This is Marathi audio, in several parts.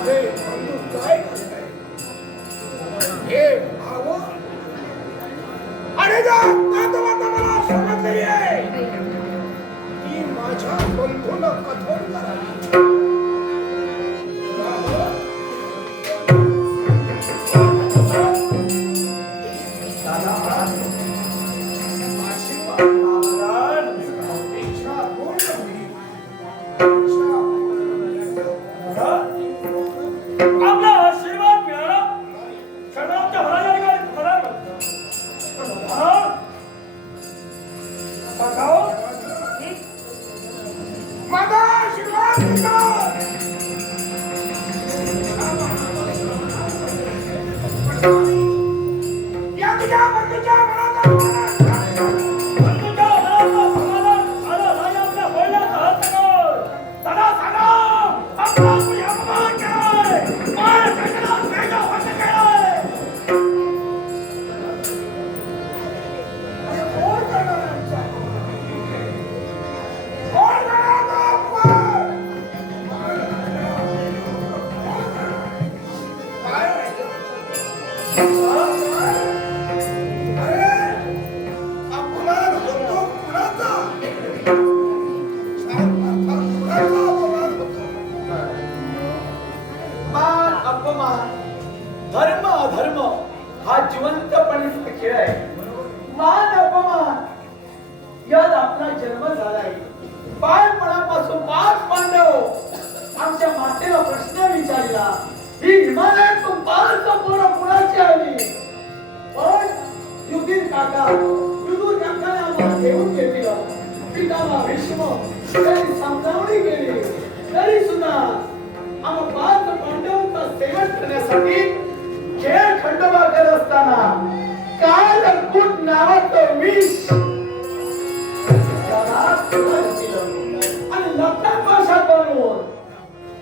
माझे बंधू काय करताय? हे भाव. मला समजली आहे की माझ्या बंधूला कठोर करावी आपला हा जिवंतपणीचा खेळ आहे. मान अपमान. यात आपला जन्म झालाय बालपणापासून पाच पांडव आमच्या मातेला प्रश्न विचारला ही हिमालयातून पाच पोरं कुणाची आली? पण युधीर काका युधिर काकाने आम्हाला घेऊन घेतलं पितामा भीष्म त्यांनी समजावणी केली. तरी सुद्धा आम्हा पाच पांडवांचा सेवन करण्यासाठी खेळ खंडोबा करत असताना काल कुट नावाचं विष. आणि लग्नात वर्षात बनवून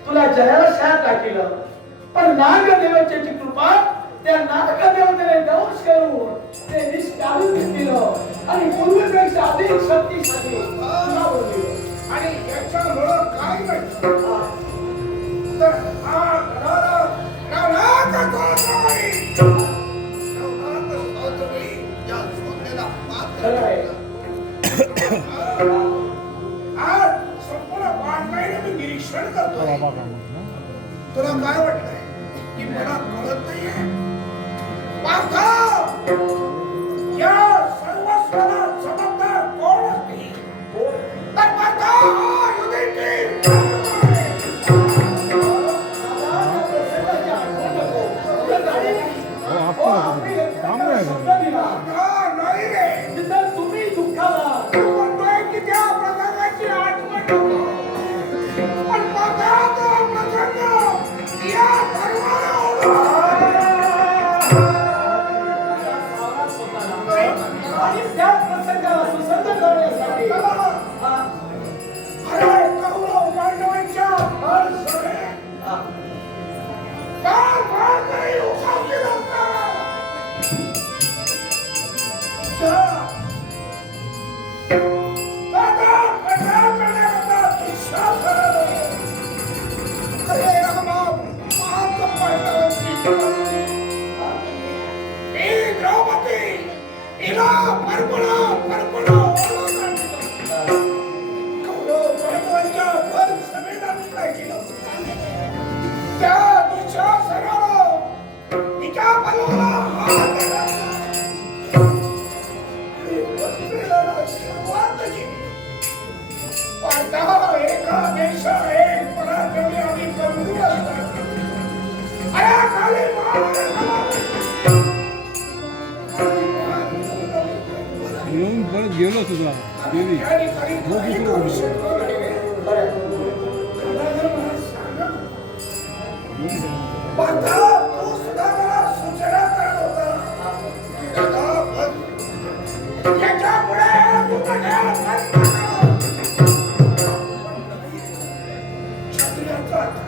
तुला जयाला शाळेत टाकिलं पण नागदेवाची कृपा त्या नागदेवतेने दंश करून ते विष काढून दिलं आणि पूर्वीपेक्षा अधिक बनवलं. आणि याच्यामुळं काय घडलं. तर आज संपूर्ण मी निरीक्षण करतोय तुला काय वाटतंय? की मला कळत नाहीये पार्थ या सर्व स्वरात समर्थ कोण असते तर पार्थ युधिष्ठिर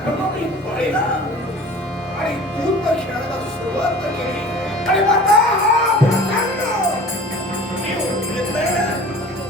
धर्म मी पाहिला आणि तू तर खेळायला सुरुवात केली. आणि आता हा प्रसंग!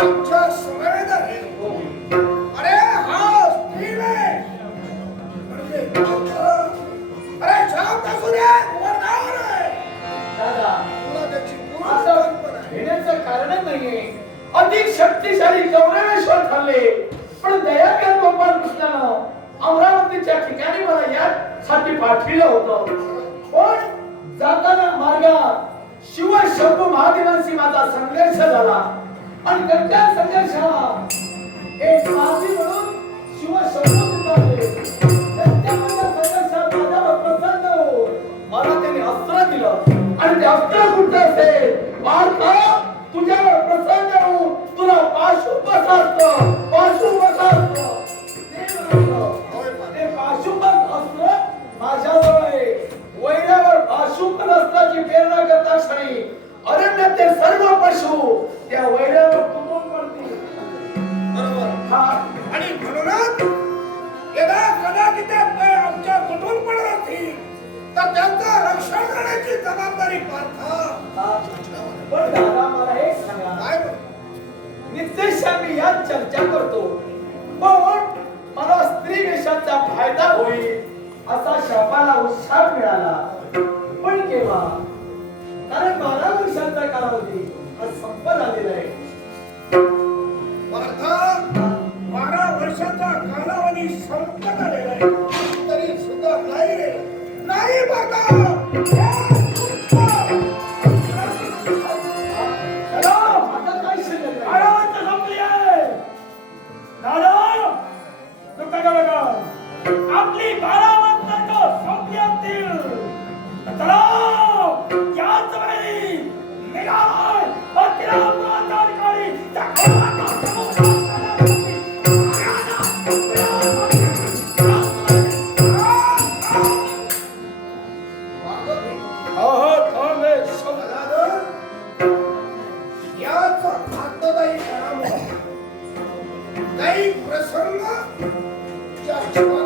आमच्या अरे हा वेश म्हणजे अरे जाम असू दे वरदान आहे. दादा तुला त्याची पूर्ण असं कल्पना आहे. घेण्याचं कारण नाहीये. अधिक शक्तिशाली गौरवेश्वर ठरले पण दयाकर गोपाल कृष्णानं. अमरावतीच्या ठिकाणी मला यासाठी पाठविलं होतं. पण जाताना मार्गात शिव शंभू महादेवांशी माझा संघर्ष झाला. आणि त्यांच्या संघर्षात एक माजी म्हणून शिव शंभू त्यांच्या माझ्या माझ्यावर प्रसन्न मला त्यांनी अस्त्र दिलं. आणि ते अस्त्र कुठं असेल? तुझ्यावर प्रसन्न तुला पाशुपत असतं पाशुपत असतं ते पाशुपत अस्त्र माझ्याजवळ आहे. वैरावर पाशुपत अस्त्राची प्रेरणा करता क्षणी अरण्यात सर्व पशु त्या वैरावर तुटून पडतील. बरोबर? हा. आणि म्हणूनच यदा कदाचित ते पाय आमच्या कुठून पडत असतील तर त्यांचं रक्षण करण्याची जबाबदारी पार्था. पण दादा मला एक सांगा. काय बोल? नित्यशा मी यात चर्चा करतो. पण मला स्त्री वेशाचा फायदा होईल असा शापाला उत्साह मिळाला. पण केव्हा? कारण बारा वर्षाचा कालावधी संपत आलेला आहे. काही प्रसंग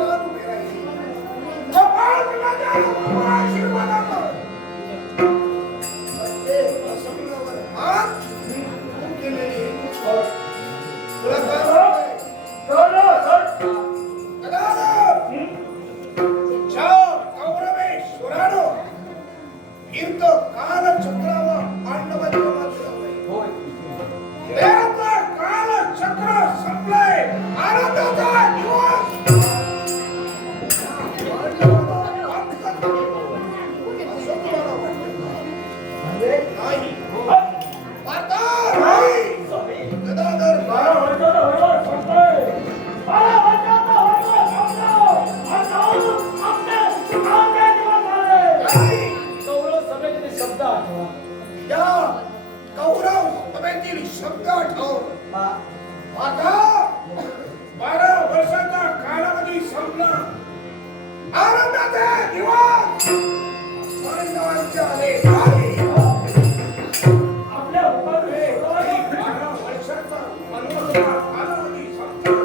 आनंदाचे दिवस पांडवांचे आले आपल्या उपद्रे बारा वर्षाचा मनोरंजन कालावधी संपला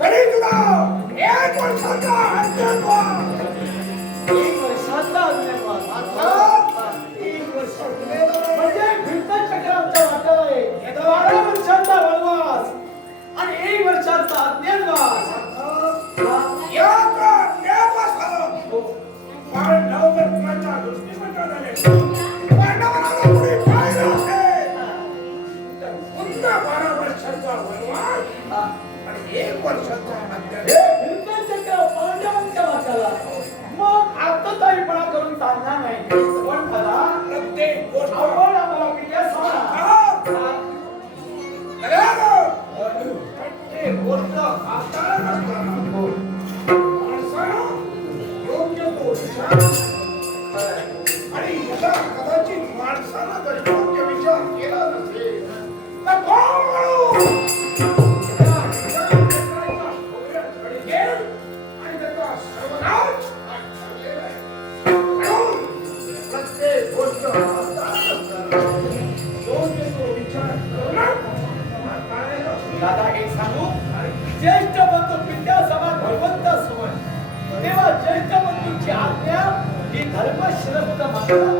तरी तुला एक वर्षाचा अंतर्वास एक वर्षाचा अज्ञातवास. अर्थात एक वर्ष. म्हणजे फिरता चक्राच्या वाट्याला आहे. बारा वर्षाचा वनवास आणि एक वर्षाचा अज्ञातवास. 没关系了，不着急。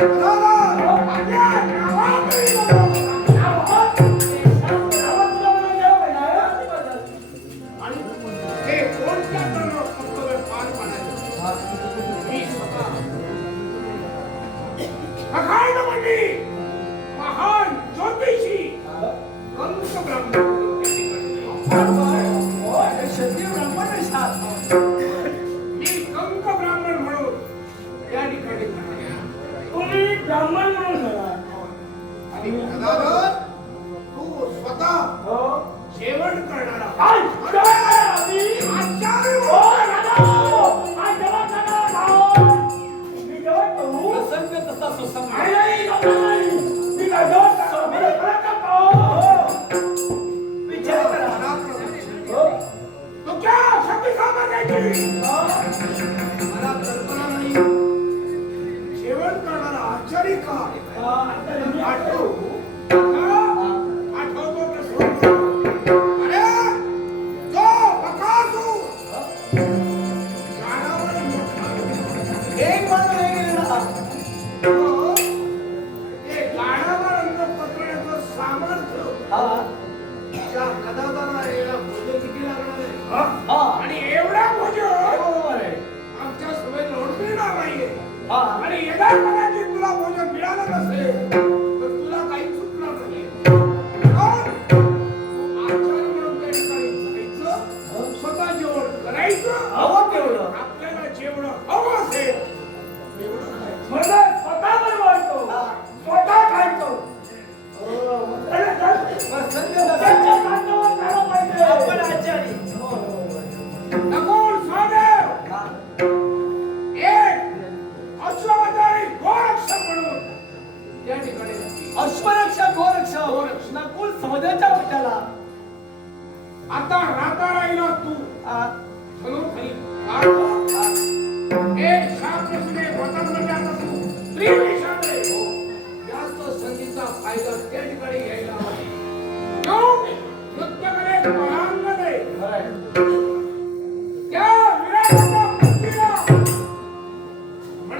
Não. जेवण करणारा आचारी का? Amen